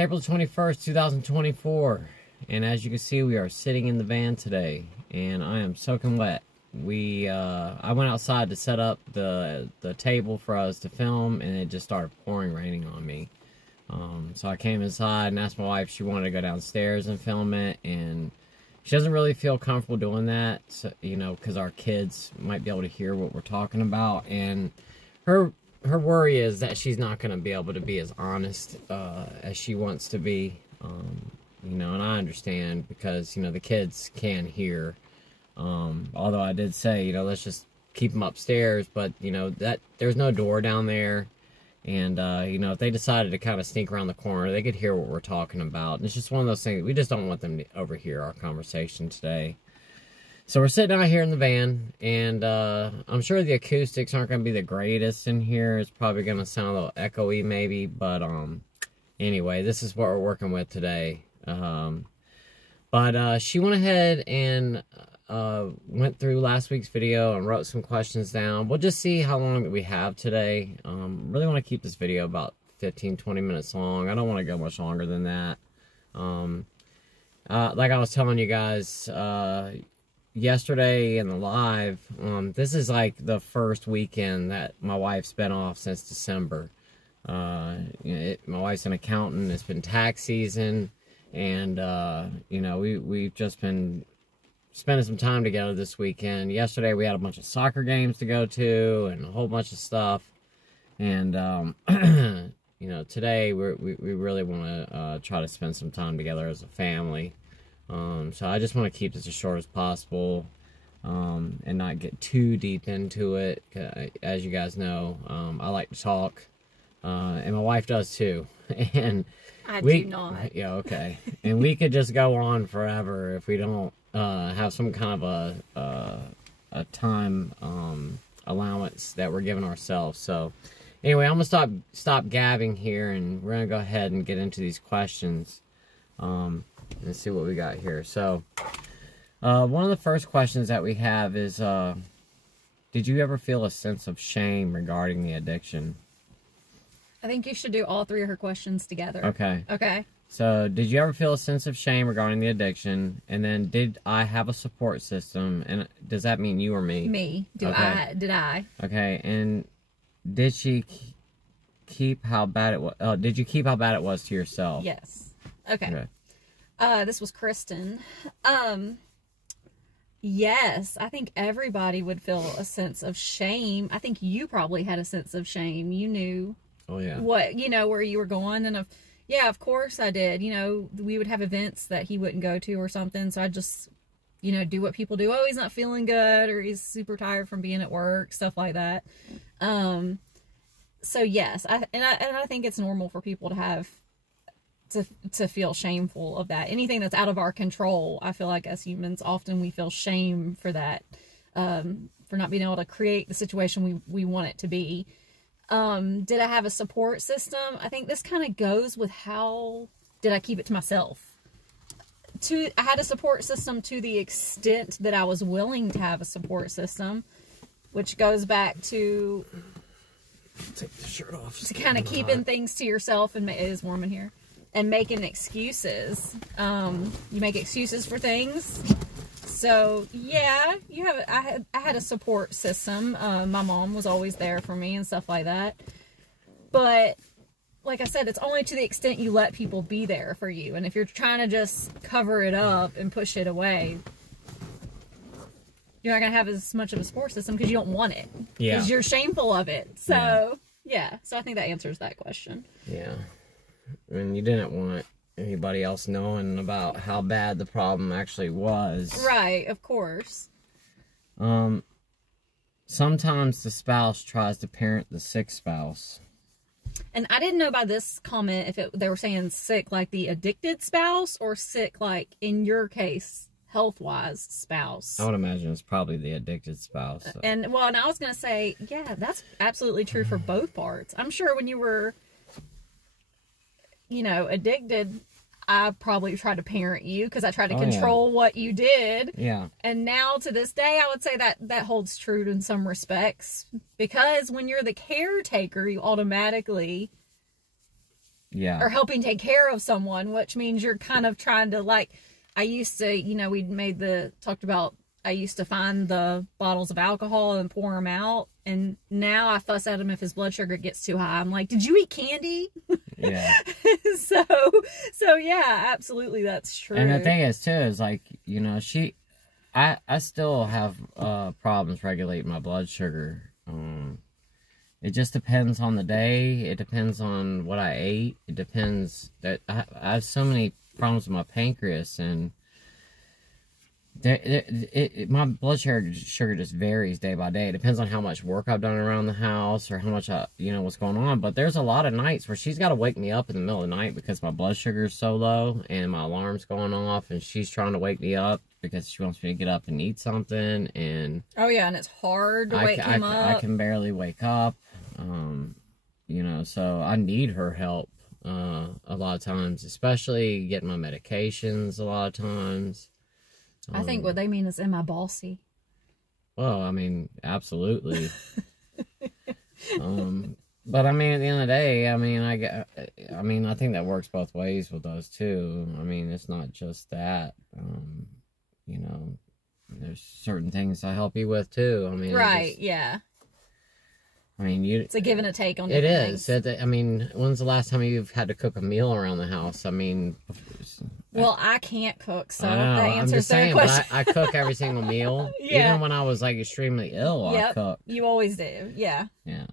April 21st, 2024, and as you can see, we are sitting in the van today, and I am soaking wet. I went outside to set up the table for us to film, and it just started raining on me. So I came inside and asked my wife if she wanted to go downstairs and film it, and she doesn't really feel comfortable doing that, so, you know, because our kids might be able to hear what we're talking about, and her worry is that she's not going to be able to be as honest as she wants to be, you know, and I understand because, you know, the kids can hear, although I did say, you know, let's just keep them upstairs, but, you know, that there's no door down there, and, you know, if they decided to kind of sneak around the corner, they could hear what we're talking about, and it's just one of those things, we just don't want them to overhear our conversation today. So we're sitting out here in the van, and I'm sure the acoustics aren't going to be the greatest in here. It's probably going to sound a little echoey maybe, but anyway, this is what we're working with today. But she went ahead and went through last week's video and wrote some questions down. We'll just see how long that we have today. Really want to keep this video about 15-20 minutes long. I don't want to go much longer than that. Like I was telling you guys yesterday in the live, this is like the first weekend that my wife's been off since December. My wife's an accountant. It's been tax season, and you know, we've just been spending some time together this weekend. Yesterday we had a bunch of soccer games to go to and a whole bunch of stuff, and you know, today we really want to try to spend some time together as a family. So I just want to keep this as short as possible, and not get too deep into it. As you guys know, I like to talk, and my wife does too. And I do not. Yeah, okay. And we could just go on forever if we don't have some kind of a time allowance that we're giving ourselves. So anyway, I'm gonna stop gabbing here, and we're gonna go ahead and get into these questions. Let's see what we got here. So, one of the first questions that we have is, did you ever feel a sense of shame regarding the addiction? I think you should do all three of her questions together. Okay. Okay. So, did you ever feel a sense of shame regarding the addiction? And then, did I have a support system? And does that mean you or me? Me. Did I? Okay. And did she keep how bad it was? Did you keep how bad it was to yourself? Yes. Okay. This was Kristen. Yes, I think everybody would feel a sense of shame. I think you probably had a sense of shame. You knew what, you know, where you were going. And yeah, of course I did. You know, we would have events that he wouldn't go to or something. So I just, you know, do what people do. Oh, he's not feeling good, or he's super tired from being at work, stuff like that. So yes, I think it's normal for people to have to feel shameful of that. Anything that's out of our control, I feel like as humans, often we feel shame for that, for not being able to create the situation we want it to be. Did I have a support system? I think this kind of goes with how did I keep it to myself. I had a support system to the extent that I was willing to have a support system, which goes back to take the shirt off. To kind of keeping things to yourself, and it is warm in here. And making excuses. You make excuses for things. So yeah, I had a support system. My mom was always there for me and stuff like that. But like I said, it's only to the extent you let people be there for you. And if you're trying to just cover it up and push it away, you're not gonna have as much of a support system because you don't want it. Yeah. Because you're shameful of it. So yeah. So I think that answers that question. Yeah. And you didn't want anybody else knowing about how bad the problem actually was. Right, of course. Sometimes the spouse tries to parent the sick spouse. And I didn't know by this comment if they were saying sick like the addicted spouse, or sick like, in your case, health-wise spouse. I would imagine it's probably the addicted spouse. So. And I was going to say, yeah, that's absolutely true for both parts. I'm sure when you were, you know, addicted, I probably tried to parent you because I tried to control what you did. Yeah. And now to this day, I would say that holds true in some respects, because when you're the caretaker, you automatically Yeah. Or helping take care of someone, which means you're kind of trying to, like, I used to, you know, I used to find the bottles of alcohol and pour them out. And now I fuss at him if his blood sugar gets too high. I'm like, did you eat candy? Yeah. So yeah, absolutely. That's true. And the thing is too, is like, you know, I still have problems regulating my blood sugar. It just depends on the day. It depends on what I ate. It depends that I have so many problems with my pancreas, and my blood sugar just varies day by day. It depends on how much work I've done around the house or how much you know, what's going on. But there's a lot of nights where she's got to wake me up in the middle of the night because my blood sugar is so low and my alarm's going off, and she's trying to wake me up because she wants me to get up and eat something. And oh yeah, and it's hard to wake him up. I can barely wake up. You know, so I need her help a lot of times, especially getting my medications a lot of times. I think what they mean is, am I bossy? Well, I mean, absolutely. But I mean, at the end of the day, I mean, I think that works both ways with those too. I mean, it's not just that. You know, there's certain things I help you with too. I mean, right? Yeah. I mean, it's a give and a take on it different is. I mean, when's the last time you've had to cook a meal around the house? I mean, well, I can't cook, so I know, that answers their question. But I cook every single meal. Yeah. Even when I was like extremely ill, I cooked. You always do. Yeah. Yeah.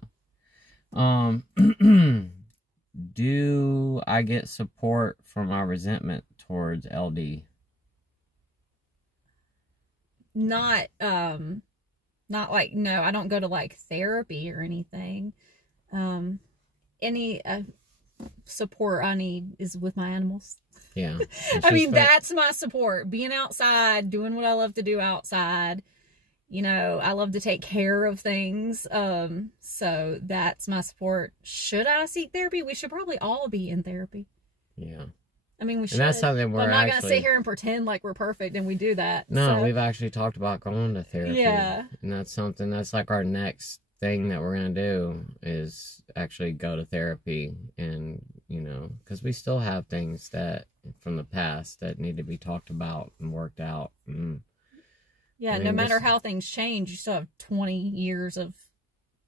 Do I get support for my resentment towards LD? Not like, no, I don't go to like therapy or anything. Any support I need is with my animals. Yeah. I mean, that's my support. Being outside, doing what I love to do outside. You know, I love to take care of things. So that's my support. Should I seek therapy? We should probably all be in therapy. Yeah. I mean, we should. And that's something we're I'm not going to sit here and pretend like we're perfect and we do that. No, so. We've actually talked about going to therapy. Yeah. And that's something, that's like our next thing that we're going to do is actually go to therapy. And, you know, because we still have things that from the past that need to be talked about and worked out. And, yeah, I mean, no matter how things change, you still have 20 years of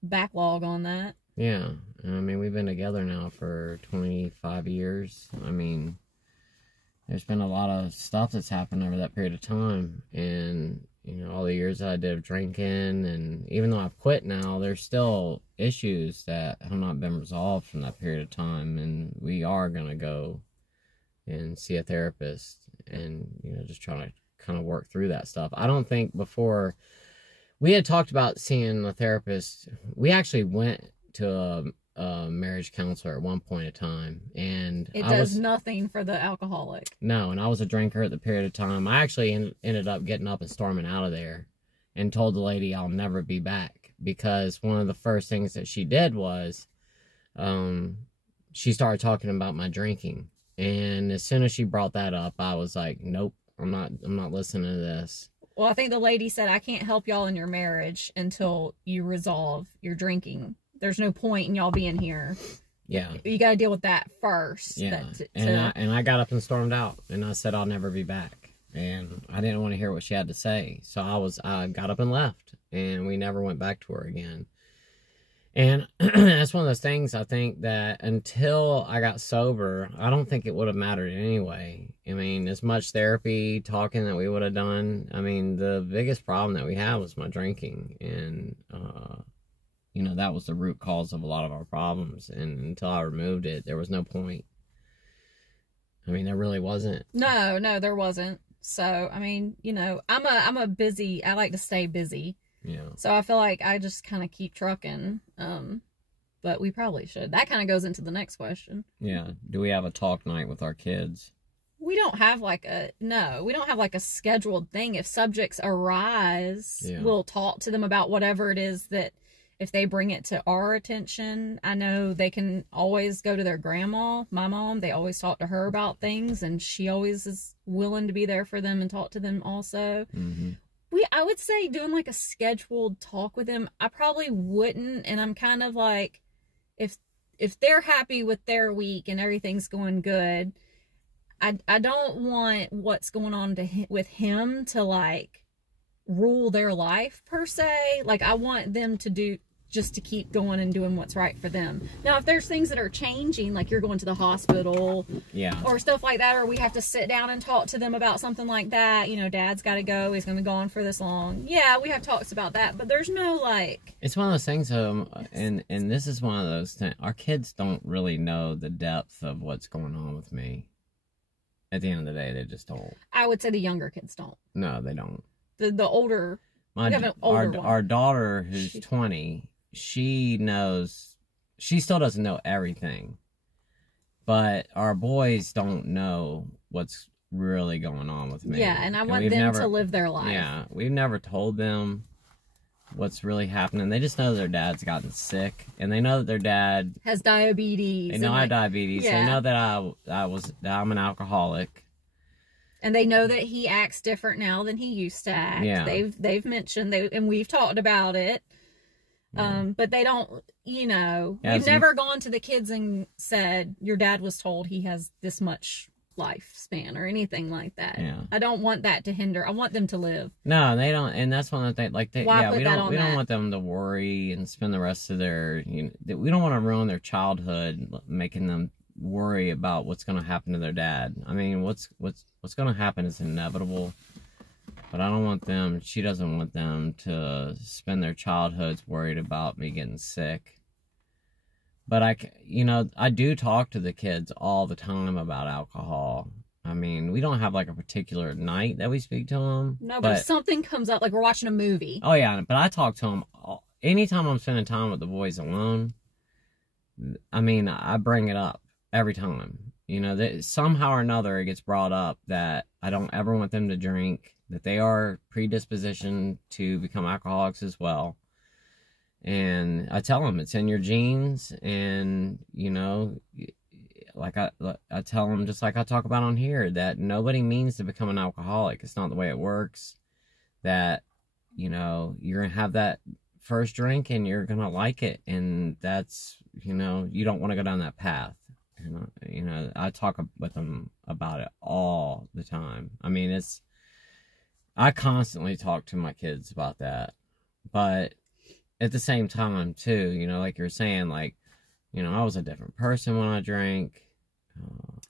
backlog on that. Yeah. I mean, we've been together now for 25 years. I mean, there's been a lot of stuff that's happened over that period of time. And, you know, all the years that I did of drinking, and even though I've quit now, there's still issues that have not been resolved from that period of time. And we are going to go and see a therapist and, you know, just try to kind of work through that stuff. I don't think before we had talked about seeing a therapist. We actually went to a marriage counselor at one point in time, and it does nothing for the alcoholic. No, and I was a drinker at the period of time. I actually ended up getting up and storming out of there and told the lady I'll never be back, because one of the first things that she did was she started talking about my drinking. And as soon as she brought that up, I was like, nope, I'm not listening to this. Well, I think the lady said, I can't help y'all in your marriage until you resolve your drinking. There's no point in y'all being here. Yeah. You got to deal with that first. Yeah. And I got up and stormed out, and I said I'll never be back. And I didn't want to hear what she had to say. So I got up and left, and we never went back to her again. And that's one of those things, I think, that until I got sober, I don't think it would have mattered anyway. I mean, as much therapy, talking that we would have done, I mean, the biggest problem that we had was my drinking. And, you know, that was the root cause of a lot of our problems. And until I removed it, there was no point. I mean, there really wasn't. No, there wasn't. So, I mean, you know, I like to stay busy. Yeah. So I feel like I just kind of keep trucking. But we probably should. That kind of goes into the next question. Yeah. Do we have a talk night with our kids? We don't have like a scheduled thing. If subjects arise, we'll talk to them about whatever it is that, if they bring it to our attention. I know they can always go to their grandma, my mom. They always talk to her about things, and she always is willing to be there for them and talk to them also. Mm-hmm. I would say doing like a scheduled talk with them, I probably wouldn't. And I'm kind of like, if if they're happy with their week and everything's going good, I don't want what's going on with him to like rule their life per se. Like I want them to just to keep going and doing what's right for them. Now, if there's things that are changing, like you're going to the hospital, or stuff like that, or we have to sit down and talk to them about something like that, you know, Dad's got to go, he's going to be gone for this long. Yeah, we have talks about that, but there's no like. It's one of those things, and this is one of those things. Our kids don't really know the depth of what's going on with me. At the end of the day, they just don't. I would say the younger kids don't. No, they don't. The older. Our daughter, who's 20. She knows, she still doesn't know everything, but our boys don't know what's really going on with me. Yeah, and I want them to live their life. Yeah, we've never told them what's really happening. They just know their dad's gotten sick, and they know that their dad has diabetes. They know I have diabetes. Yeah. They know that I'm an alcoholic. And they know that he acts different now than he used to act. Yeah. They've mentioned, and we've talked about it. But they don't, you know, we've never gone to the kids and said, your dad was told he has this much lifespan or anything like that. Yeah. I don't want that to hinder. I want them to live. No, they don't. And that's one of the things, like, we don't want them to worry and spend the rest of their, we don't want to ruin their childhood, making them worry about what's going to happen to their dad. I mean, what's going to happen is inevitable. But I don't want them, she doesn't want them to spend their childhoods worried about me getting sick. But I do talk to the kids all the time about alcohol. I mean, we don't have like a particular night that we speak to them. No, but if something comes up, like we're watching a movie. Oh yeah, but I talk to them anytime I'm spending time with the boys alone. I mean, I bring it up every time. You know, somehow or another it gets brought up that I don't ever want them to drink, that they are predispositioned to become alcoholics as well. And I tell them it's in your genes, and, you know, like I tell them, just like I talk about on here, that nobody means to become an alcoholic. It's not the way it works. That, you know, you're going to have that first drink and you're going to like it. And that's, you know, you don't want to go down that path. You know, I talk with them about it all the time. I mean, I constantly talk to my kids about that. But at the same time, too, you know, like you're saying, like, you know, I was a different person when I drank.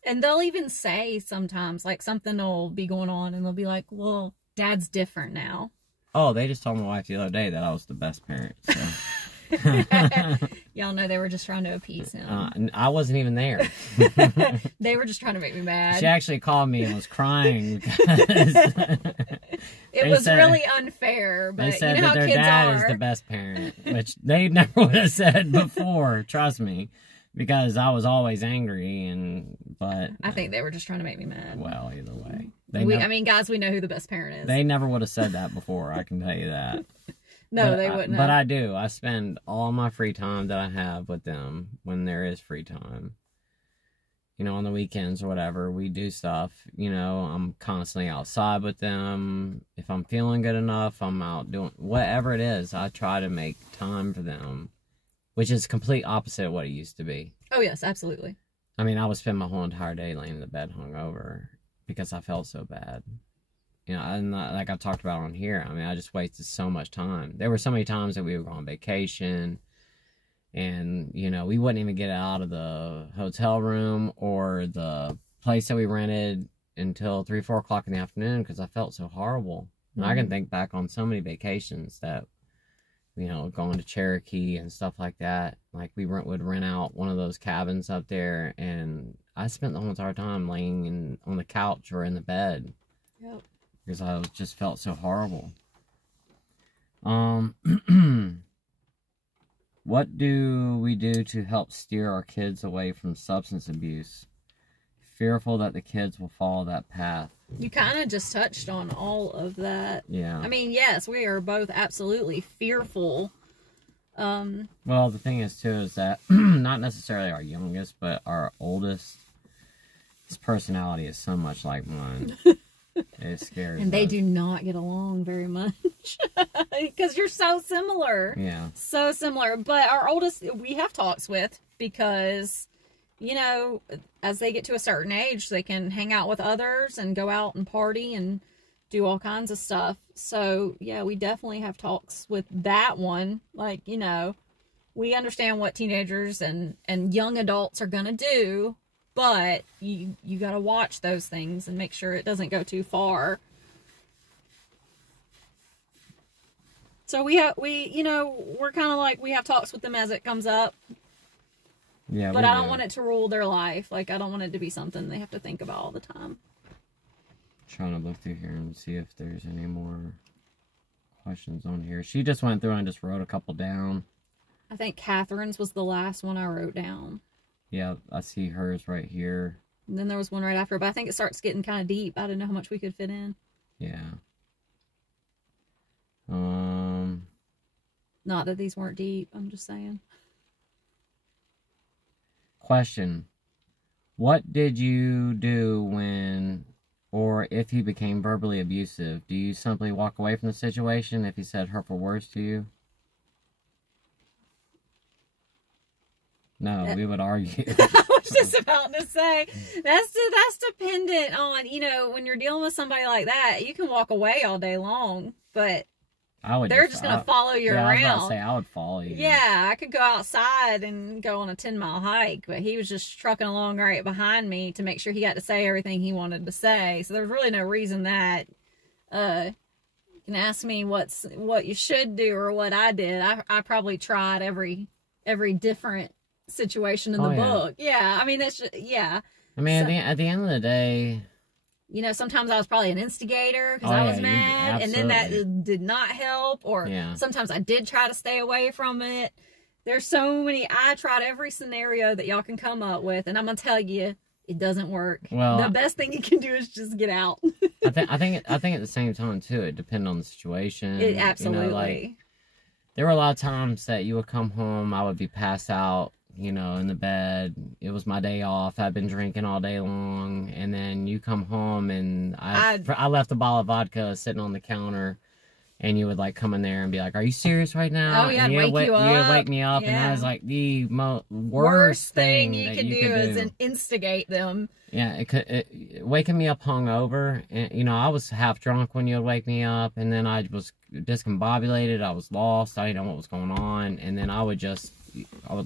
And they'll even say sometimes, like, something will be going on, and they'll be like, well, Dad's different now. Oh, they just told my wife the other day that I was the best parent, so... Y'all know they were just trying to appease him. I wasn't even there. They were just trying to make me mad. She actually called me and was crying because it was really unfair. But they said you know that how their kids dad are. is the best parent, which they never would have said before. Trust me, because I was always angry. But I think they were just trying to make me mad. Well, either way, I mean, guys, we know who the best parent is. They never would have said that before. I can tell you that. No, they wouldn't. But I do. I spend all my free time that I have with them when there is free time. You know, on the weekends or whatever, we do stuff. You know, I'm constantly outside with them. If I'm feeling good enough, I'm out doing whatever it is. I try to make time for them, which is complete opposite of what it used to be. Oh, yes, absolutely. I mean, I would spend my whole entire day laying in the bed hungover because I felt so bad. You know, and like I talked about on here, I mean, I just wasted so much time. There were so many times that we would go on vacation, and, you know, we wouldn't even get out of the hotel room or the place that we rented until 3, 4 o'clock in the afternoon because I felt so horrible. And I can think back on so many vacations that, you know, going to Cherokee and stuff like that. Like, we would rent out one of those cabins up there, and I spent the whole entire time laying on the couch or in the bed. Yep. Because I just felt so horrible. What do we do to help steer our kids away from substance abuse? Fearful that the kids will follow that path. You kind of just touched on all of that. Yeah. I mean, yes, we are both absolutely fearful. Well, the thing is, too, is that not necessarily our youngest, but our oldest, his personality is so much like mine. It scares And they us. do not get along very much. much because you're so similar. Yeah. So similar. But our oldest, we have talks with because, you know, as they get to a certain age, they can hang out with others and go out and party and do all kinds of stuff. So, yeah, we definitely have talks with that one. Like, you know, we understand what teenagers and young adults are going to do, but you got to watch those things and make sure it doesn't go too far. So we you know, we're kind of like, we have talks with them as it comes up. Yeah. But I don't want it to rule their life. Like, I don't want it to be something they have to think about all the time. Trying to look through here and see if there's any more questions on here. She just went through and just wrote a couple down. I think Catherine's was the last one I wrote down. Yeah, I see hers right here. And then there was one right after, but I think it starts getting kind of deep. I didn't know how much we could fit in. Yeah. Not that these weren't deep, I'm just saying. Question. What did you do when, or if he became verbally abusive? Do you simply walk away from the situation if he said hurtful words to you? No, we would argue. I was just about to say, that's dependent on, you know, when you're dealing with somebody like that, you can walk away all day long, but they're just going to follow you around. I was about to say, I would follow you. Yeah, I could go outside and go on a 10-mile hike, but he was just trucking along right behind me to make sure he got to say everything he wanted to say. So there's really no reason that you can ask me what you should do or what I did. I probably tried every different situation in the book. Yeah, I mean, that's just, yeah. I mean, so, at the end of the day, you know, sometimes I was probably an instigator because I was mad, and then that did not help. Or sometimes I did try to stay away from it. There's so many. I tried every scenario that y'all can come up with, and I'm gonna tell you, it doesn't work. Well, the best thing you can do is just get out. I think at the same time too, it depends on the situation. Absolutely. You know, like, there were a lot of times that you would come home, I would be passed out, you know, in the bed. It was my day off. I'd been drinking all day long, and then you come home and I left a bottle of vodka sitting on the counter, and you would like come in there and be like, "Are you serious right now?" Oh yeah, and wake you up. You would wake me up, and that was like the worst thing you could do is instigate them. Yeah, waking me up hungover, and you know, I was half drunk when you would wake me up, and then I was discombobulated. I was lost. I didn't know what was going on, and then I would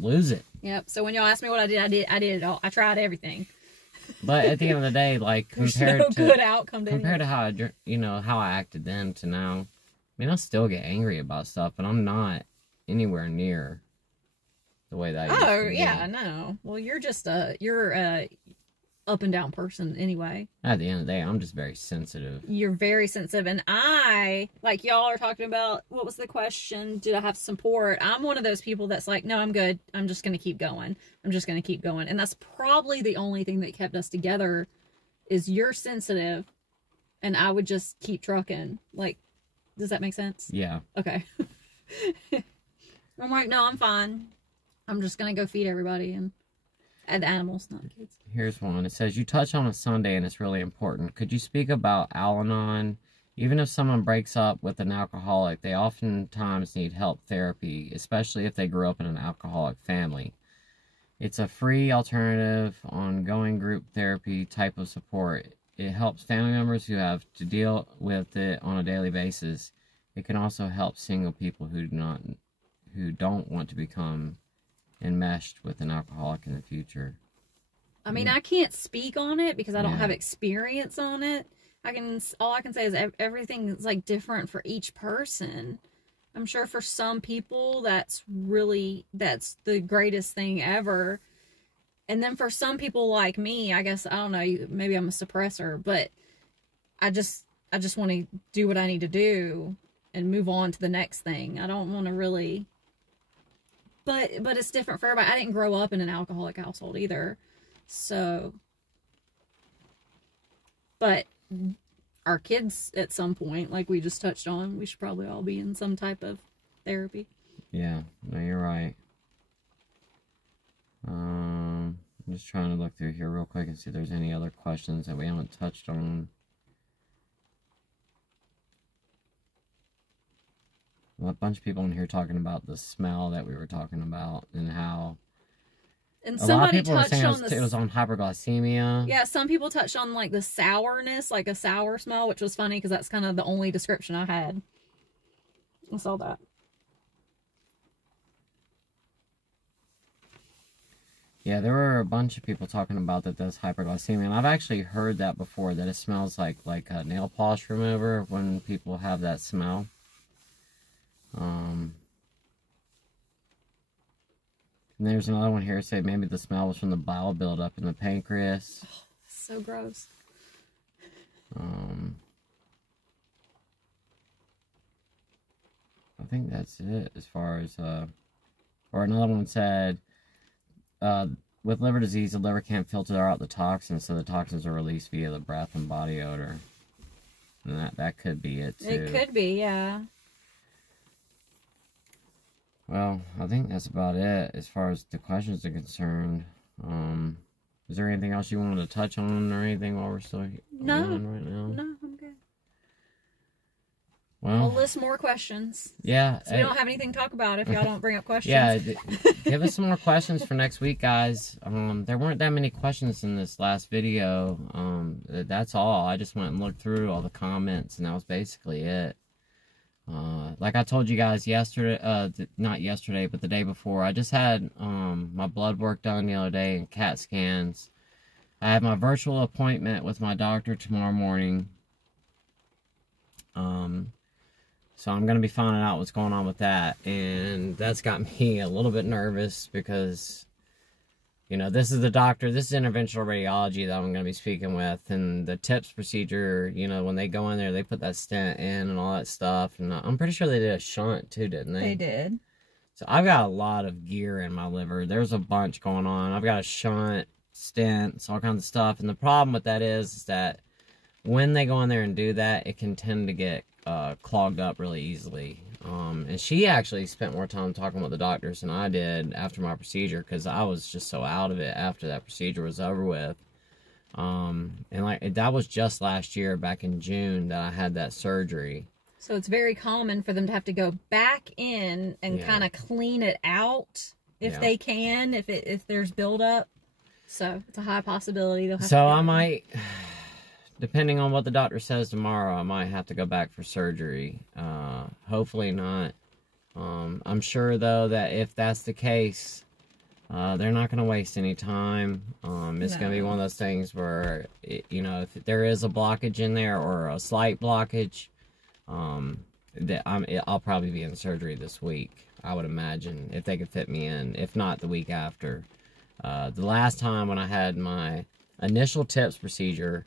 lose it. Yep. So when y'all asked me what I did it all. I tried everything. But at the end of the day, like, compared to good outcome to how how I acted then to now, I mean, I still get angry about stuff, but I'm not anywhere near the way that I used to be. Yeah, no. Well, you're just you're a up and down person anyway. At the end of the day, I'm just very sensitive. You're very sensitive, and I, like, y'all are talking about, what was the question? Did I have support? I'm one of those people that's like, no, I'm good. I'm just going to keep going. I'm just going to keep going. And that's probably the only thing that kept us together is you're sensitive, and I would just keep trucking. Like, does that make sense? Yeah. Okay. I'm like, no, I'm fine. I'm just going to go feed everybody and the animals, not the kids. Here's one. It says, you touch on a Sunday and it's really important. Could you speak about Al-Anon? Even if someone breaks up with an alcoholic, they oftentimes need help therapy, especially if they grew up in an alcoholic family. It's a free alternative, ongoing group therapy type of support. It helps family members who have to deal with it on a daily basis. It can also help single people who don't want to become enmeshed with an alcoholic in the future. I mean, I can't speak on it because I don't have experience on it. All I can say is everything is like different for each person. I'm sure for some people that's the greatest thing ever. And then for some people like me, I guess, I don't know, maybe I'm a suppressor, but I just want to do what I need to do and move on to the next thing. I don't want to really, but it's different for everybody. I didn't grow up in an alcoholic household either. So, but our kids at some point, like we just touched on, we should probably all be in some type of therapy. Yeah, no, you're right. I'm just trying to look through here real quick and see if there's any other questions that we haven't touched on. a bunch of people in here talking about the smell that we were talking about and how. And a lot of somebody people were touched saying on it was on hyperglycemia. Yeah, some people touched on like the sourness, like a sour smell, which was funny because that's kind of the only description I had. I saw that. Yeah, there were a bunch of people talking about that that's hyperglycemia, and I've actually heard that before, that it smells like a nail polish remover when people have that smell. And there's another one here say maybe the smell was from the bile buildup in the pancreas. Oh, so gross. I think that's it as far as, or another one said, with liver disease, the liver can't filter out the toxins, so the toxins are released via the breath and body odor. And that could be it, too. It could be, yeah. Well, I think that's about it as far as the questions are concerned. Is there anything else you wanted to touch on or anything while we're still on right now? No, I'm good. Well, I'll list more questions. Yeah. So we don't have anything to talk about if y'all don't bring up questions. Yeah, give us some more questions for next week, guys. There weren't that many questions in this last video. That's all. I just went and looked through all the comments, and that was basically it. Like I told you guys yesterday, not yesterday, but the day before, I just had my blood work done the other day and CAT scans. I have my virtual appointment with my doctor tomorrow morning. So I'm going to be finding out what's going on with that, and that's got me a little bit nervous because, you know, this is the doctor, this is interventional radiology that I'm going to be speaking with, and the TIPS procedure, you know, when they go in there, they put that stent in and all that stuff, and I'm pretty sure they did a shunt too, didn't they? They did. So I've got a lot of gear in my liver. There's a bunch going on. I've got a shunt, stents, all kinds of stuff, and the problem with that is that when they go in there and do that, it can tend to get clogged up really easily. And she actually spent more time talking with the doctors than I did after my procedure because I was just so out of it after that procedure was over with. And like that was just last year, back in June, that I had that surgery. So it's very common for them to have to go back in and kind of clean it out if they can, if there's buildup. So it's a high possibility they'll have to. So I might, depending on what the doctor says tomorrow, I might have to go back for surgery. Hopefully not. I'm sure, though, that if that's the case, they're not going to waste any time. It's going to be one of those things where, you know, if there is a blockage in there or a slight blockage, I'll probably be in surgery this week, I would imagine, if they could fit me in. If not, the week after. The last time when I had my initial TIPS procedure,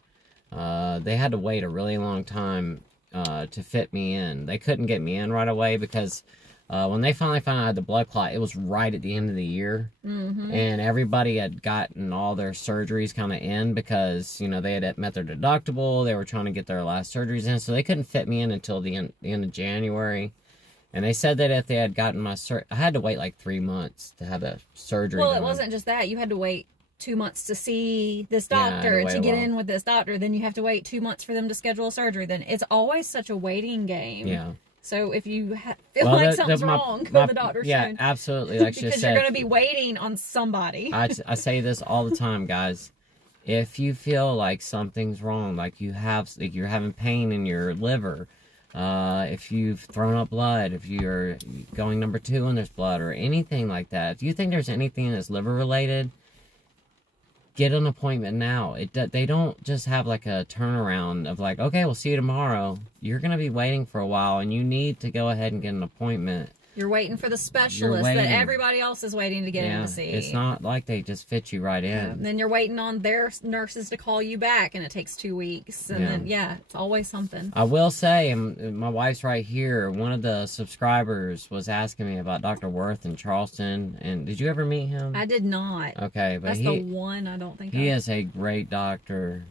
they had to wait a really long time to fit me in. They couldn't get me in right away because when they finally found out I had the blood clot, it was right at the end of the year. And everybody had gotten all their surgeries kind of in because, you know, they had met their deductible. They were trying to get their last surgeries in, so they couldn't fit me in until the end of January. And they said that if they had gotten my I had to wait like 3 months to have the surgery done. Well, it wasn't just that. You had to wait 2 months to see this doctor, to get in with this doctor. Then you have to wait 2 months for them to schedule a surgery. Then it's always such a waiting game. Yeah. So if you feel like something's wrong, go to the doctor soon. Yeah, absolutely. Like because you're going to be waiting on somebody. I say this all the time, guys. If you feel like something's wrong, like you're having pain in your liver, if you've thrown up blood, if you're going number 2 and there's blood or anything like that, if you think there's anything that's liver related, get an appointment now. They don't just have like a turnaround of like, okay, we'll see you tomorrow. You're going to be waiting for a while, and you need to go ahead and get an appointment. You're waiting for the specialist that everybody else is waiting to get in to see. It's not like they just fit you right in. And then you're waiting on their nurses to call you back, and it takes 2 weeks. And then, it's always something. I will say, and my wife's right here, one of the subscribers was asking me about Dr. Worth in Charleston. And did you ever meet him? I did not. Okay. But that's the one I don't think he is a great doctor.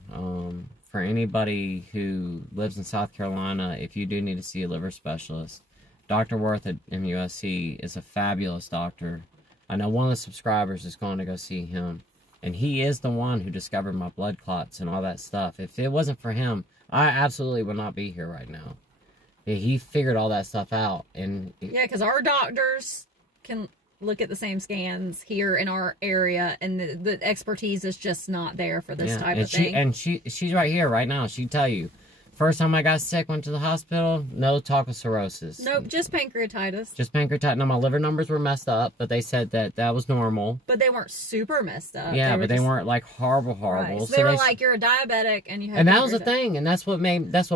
For anybody who lives in South Carolina, if you do need to see a liver specialist, Dr. Worth at MUSC is a fabulous doctor. I know one of the subscribers is going to go see him. And he is the one who discovered my blood clots and all that stuff. If it wasn't for him, I absolutely would not be here right now. he figured all that stuff out. And yeah, because our doctors can look at the same scans here in our area, and the expertise is just not there for this type of thing. And she's right here right now. She'd tell you. First time I got sick, went to the hospital, no talk of cirrhosis. Nope, just pancreatitis. Just pancreatitis. Now, my liver numbers were messed up, but they said that was normal. But they weren't super messed up. Yeah, but they weren't, like, horrible. Right. So they were like, you're a diabetic, and you have And that was the thing, and that's what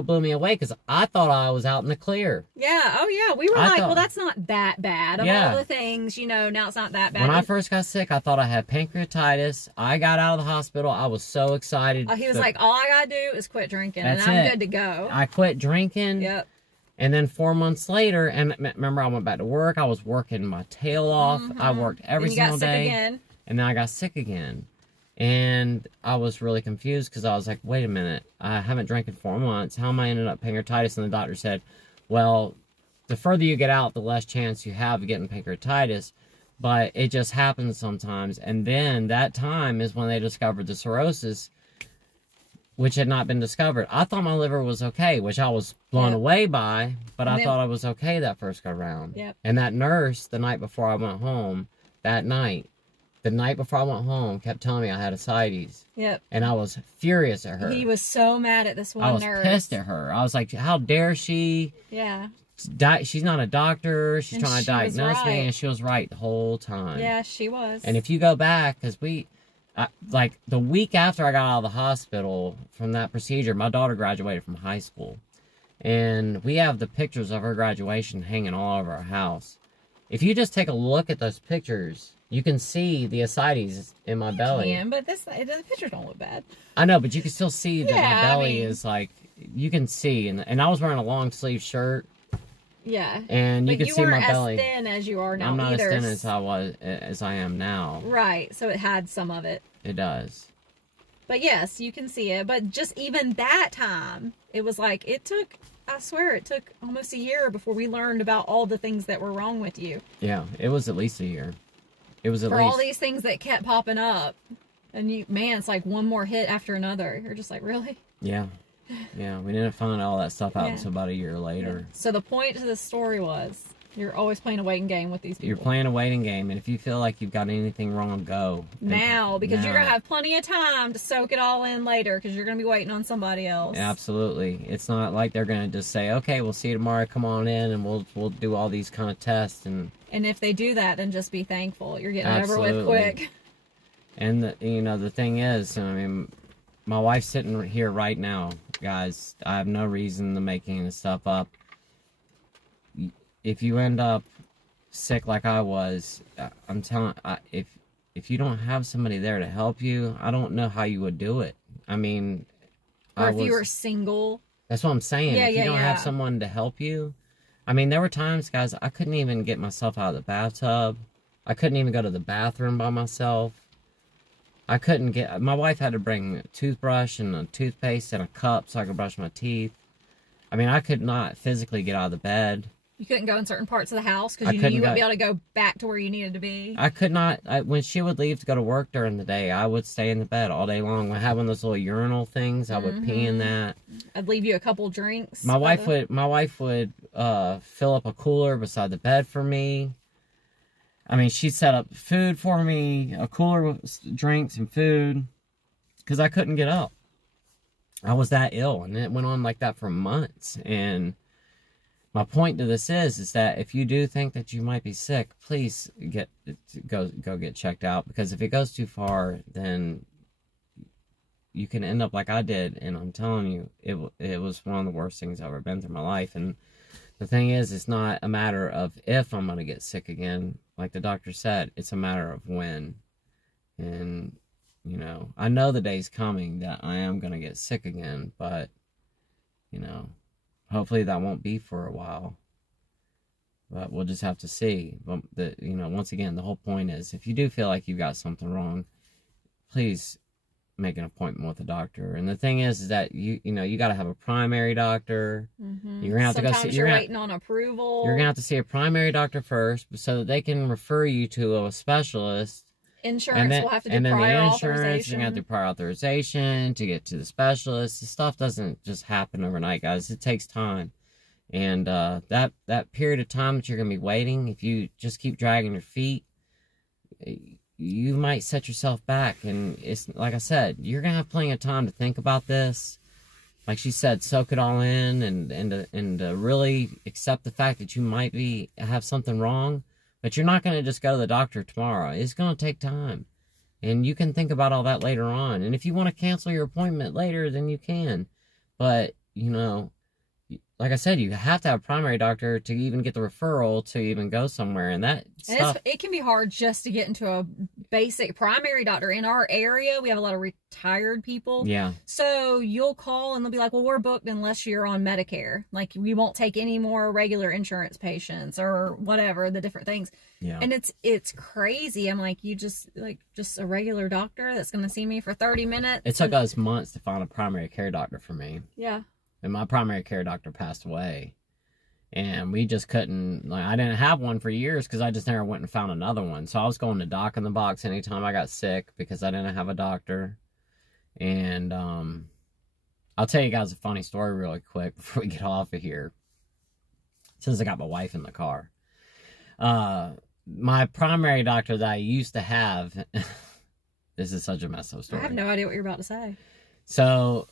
blew me away, because I thought I was out in the clear. Yeah, oh yeah, we were well, that's not that bad. Of all the things, now it's not that bad. When I first got sick, I thought I had pancreatitis. I got out of the hospital. I was so excited. He was like, all I gotta do is quit drinking, and I'm good to go. I quit drinking. Yep. And then 4 months later, and remember, I went back to work. I was working my tail off. I worked every single day. Again. And then I got sick again. And I was really confused because I was like, wait a minute. I haven't drank in 4 months. How am I ended up pancreatitis? And the doctor said, well, the further you get out, the less chance you have of getting pancreatitis. But it just happens sometimes. And then that time is when they discovered the cirrhosis, which had not been discovered. I thought my liver was okay, which I was blown away by, but I thought I was okay that first go round. Yep. And that nurse, the night before I went home, the night before I went home, kept telling me I had ascites. Yep. And I was furious at her. He was so mad at this one nurse. I was pissed at her. I was like, how dare she? Yeah. She's not a doctor. She's trying to diagnose me, and she was right the whole time. Yeah, she was. And if you go back, because like the week after I got out of the hospital from that procedure, my daughter graduated from high school. And we have the pictures of her graduation hanging all over our house. If you just take a look at those pictures, you can see the ascites in my belly. Yeah, but the pictures don't look bad. I know, but you can still see that my belly is like, you can see. And I was wearing a long sleeve shirt. Yeah. And you can see my belly. You weren't as thin as you are now. I'm not either. as thin as I am now. Right. So it had some of it. It does. But yes, you can see it. But just even that time, it was like, I swear, it took almost a year before we learned about all the things that were wrong with you. Yeah, it was at least a year. It was at least. For all these things that kept popping up. And it's like one more hit after another. You're just like, really? Yeah. Yeah, we didn't find all that stuff out until about a year later. Yeah. So the point to this story was, you're always playing a waiting game with these people. You're playing a waiting game, and if you feel like you've got anything wrong, go. Now, because you're going to have plenty of time to soak it all in later, because you're going to be waiting on somebody else. Absolutely. It's not like they're going to just say, okay, we'll see you tomorrow, come on in, and we'll do all these kind of tests. And if they do that, then just be thankful. You're getting it over with quick. And, the thing is, I mean, my wife's sitting here right now, guys. I have no reason to make any stuff up. If you end up sick like I was, I'm telling, if you don't have somebody there to help you, I don't know how you would do it. I mean, or if you were single. That's what I'm saying. If you don't have someone to help you, I mean, there were times, guys, I couldn't even get myself out of the bathtub. I couldn't even go to the bathroom by myself. I couldn't my wife had to bring a toothbrush and a toothpaste and a cup so I could brush my teeth. I mean, I could not physically get out of the bed. You couldn't go in certain parts of the house because you knew you wouldn't be able to go back to where you needed to be. I could not. When she would leave to go to work during the day, I would stay in the bed all day long. I had one of those little urinal things. I would pee in that. I'd leave you a couple drinks. My wife would fill up a cooler beside the bed for me. I mean, she set up food for me, a cooler with drinks and food, because I couldn't get up. I was that ill, and it went on like that for months. And my point to this is that if you do think that you might be sick, please go get checked out, because if it goes too far, then you can end up like I did. And I'm telling you, it was one of the worst things I've ever been through in my life. And the thing is, it's not a matter of if I'm going to get sick again. Like the doctor said, it's a matter of when. And, I know the day's coming that I am going to get sick again, but, hopefully that won't be for a while. But we'll just have to see. But, once again, the whole point is, if you do feel like you've got something wrong, please make an appointment with a doctor. And the thing is that you got to have a primary doctor. You're gonna have to go see. You're waiting on approval. You're gonna have to see a primary doctor first, so that they can refer you to a specialist. Insurance will have to do prior authorization. You have to do prior authorization to get to the specialist. This stuff doesn't just happen overnight, guys. It takes time. And that period of time that you're going to be waiting, if you just keep dragging your feet, you might set yourself back. And it's like I said, you're going to have plenty of time to think about this. Like she said, soak it all in and really accept the fact that you might have something wrong. But you're not going to just go to the doctor tomorrow. It's going to take time. And you can think about all that later on. And if you want to cancel your appointment later, then you can. But, you know, like I said, you have to have a primary doctor to even get the referral to even go somewhere. And that stuff... it can be hard just to get into a basic primary doctor. In our area, we have a lot of retired people. Yeah. So you'll call and they'll be like, well, we're booked unless you're on Medicare. Like, we won't take any more regular insurance patients or whatever, the different things. Yeah. And it's crazy. I'm like, you just a regular doctor that's going to see me for 30 minutes? It took us months to find a primary care doctor for me. Yeah. And my primary care doctor passed away. And we just couldn't, like, I didn't have one for years because I just never went and found another one. So I was going to Doc in the Box anytime I got sick because I didn't have a doctor. And I'll tell you guys a funny story really quick before we get off of here. Since I got my wife in the car. My primary doctor that I used to have, this is such a messed up story. I have no idea what you're about to say. So...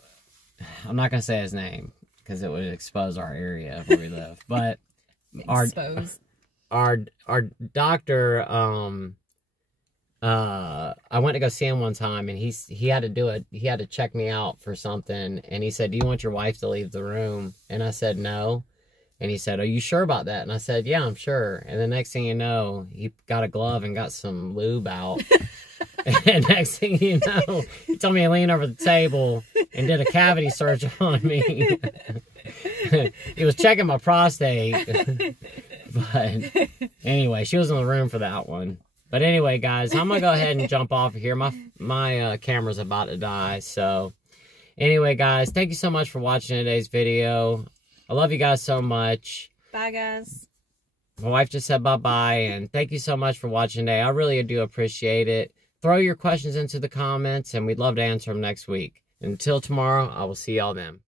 I'm not going to say his name because it would expose our area where we live. But our doctor, I went to go see him one time and he had to check me out for something. And he said, do you want your wife to leave the room? And I said, no. And he said, are you sure about that? And I said, yeah, I'm sure. And the next thing you know, he got a glove and got some lube out. And next thing you know, he told me to lean over the table and did a cavity search on me. He was checking my prostate. But anyway, she was in the room for that one. But anyway, guys, I'm going to go ahead and jump off of here. My camera's about to die. So anyway, guys, thank you so much for watching today's video. I love you guys so much. Bye, guys. My wife just said bye-bye. And thank you so much for watching today. I really do appreciate it. Throw your questions into the comments, and we'd love to answer them next week. Until tomorrow, I will see y'all then.